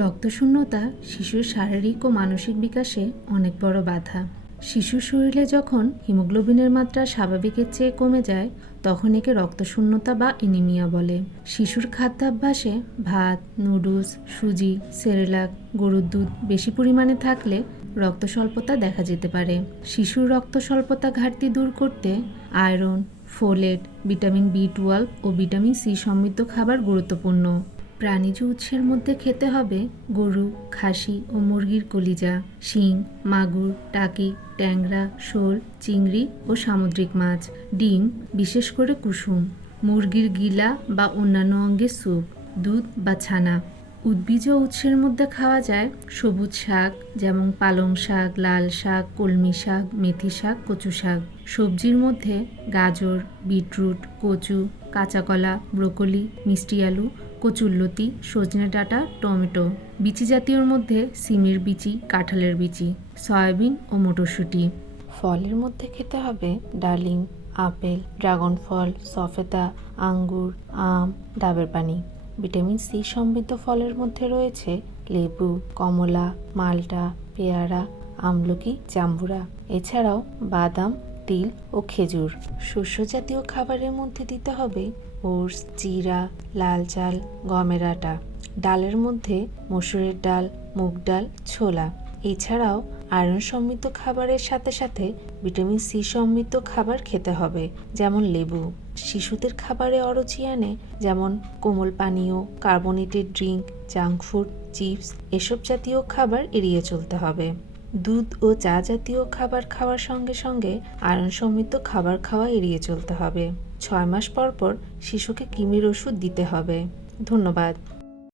রক্তশূন্যতা শিশুর শারীরিক ও মানসিক বিকাশে অনেক বড় বাধা। শিশুর শরীরে যখন হিমোগ্লোবিনের মাত্রা স্বাভাবিকের চেয়ে কমে যায় তখন একে রক্তশূন্যতা বা অ্যানিমিয়া বলে। শিশুর খাদ্যাভ্যাসে ভাত, নুডলস, সুজি, সেরেলাক, গরুর দুধ বেশি পরিমাণে থাকলে রক্ত স্বল্পতা দেখা যেতে পারে। শিশুর রক্ত স্বল্পতা ঘাটতি দূর করতে আয়রন, ফোলেট, ভিটামিন বি12 ও ভিটামিন সি সমৃদ্ধ খাবার গুরুত্বপূর্ণ। প্রাণীজ উৎসের মধ্যে খেতে হবে গরু, খাসি ও মুরগির কলিজা, শিং, মাগুর, টাকি, ট্যাংরা, শোল, চিংড়ি ও সামুদ্রিক মাছ, ডিম, বিশেষ করে কুসুম, মুরগির গিলা বা অন্যান্য অঙ্গের স্যুপ, দুধ বা ছানা। উদ্ভিজ্জ উৎসের মধ্যে খাওয়া যায় সবুজ শাক যেমন পালং শাক, লাল শাক, কলমি শাক, মেথি শাক, কচু শাক। সবজির মধ্যে গাজর, বিটরুট, কচু, কাঁচা কলা, ব্রোকলি, মিষ্টি আলু, কচুরলতি, সজনে ডাঁটা, টমেটো। বিচি জাতীয়র মধ্যে সিমের বিচি, কাঁঠালের বিচি, সয়াবিন ও মটরশুঁটি। ফলের মধ্যে খেতে হবে ডালিম, আপেল, ড্রাগন ফল, সফেদা, আঙ্গুর, আম, ডাবের পানি। ভিটামিন সি সমৃদ্ধ ফলের মধ্যে রয়েছে লেবু, কমলা, মাল্টা, পেয়ারা, আমলকি, জাম্বুরা। এছাড়াও বাদাম, তিল ও খেজুর। শস্য জাতীয় খাবারের মধ্যে দিতে হবে ওটস, জিরা, লাল চাল, গমের আটা। ডালের মধ্যে মসুরের ডাল, মুগ ডাল, ছোলা। এছাড়াও আয়রন সমৃদ্ধ খাবারের সাথে সাথে ভিটামিন সি সমৃদ্ধ খাবার খেতে হবে, যেমন লেবু। শিশুদের খাবারে অরুচি আনে যেমন কোমল পানীয়, carbonated drink, junk food, chips এসব জাতীয় খাবার এড়িয়ে চলতে হবে। দুধ ও চা জাতীয় খাবার খাওয়ার সঙ্গে সঙ্গে আয়রন সমৃদ্ধ খাবার খাওয়া এড়িয়ে চলতে হবে। 6 মাস পর পর শিশুকে কৃমির ওষুধ দিতে হবে। ধন্যবাদ।